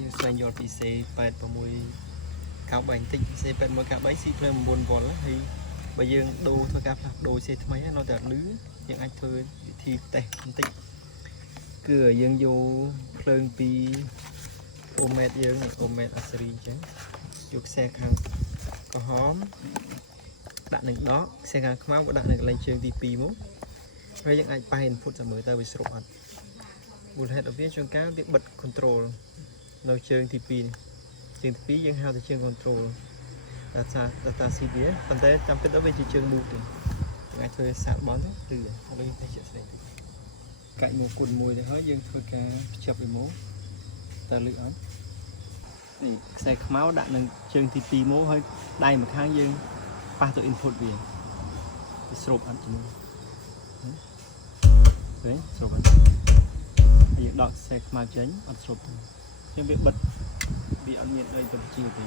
យើងស្វែងយល់ពីសេ8 6 9 3តិចសេ8 1 9 3 C ភ្លើង9 វ៉ុលហើយបើយើងដូរធ្វើការផ្លាស់ប្ដូរសេថ្មីនៅតែលឺយើងអាចធ្វើវិធីតេស្តបន្តិចគឺយើងយកភ្លើងពីអូម៉េតយើងអូម៉េតអាសេរីអញ្ចឹងយកខ្សែខាងក្រហមដាក់នឹងដកខ្សែខាងខ្មៅក៏ដាក់នៅកន្លែងជើងទី2មកហើយយើងអាចប៉ះ input ចាំមើលតើវាស្រុបអត់មូលហេតុរបស់វាជួនកាលវាបិទ control នៅជើងទី2ជើងទី2យើងហៅថាជើង control data CD ប៉ុន្តែចាំពិតទៅវាជាជើង move ទេយើងអាចធ្វើសាកបន់ទៅហើយយើងតែជាក់ស្ដែងទៅកាច់មកគុណមួយទៅហើយយើងធ្វើការភ្ជាប់វាមកតើលឺអត់នេះខ្សែខ្មៅដាក់នៅជើងទី2មកហើយដៃម្ខាងយើងប៉ះទៅ input វាស្រូបអត់ជាមួយឃើញស្រូបអត់យើងដកខ្សែខ្មៅចេញអត់ស្រូបទេអញ្ចឹងវាបិទវាអត់មានអីទៅជាទេ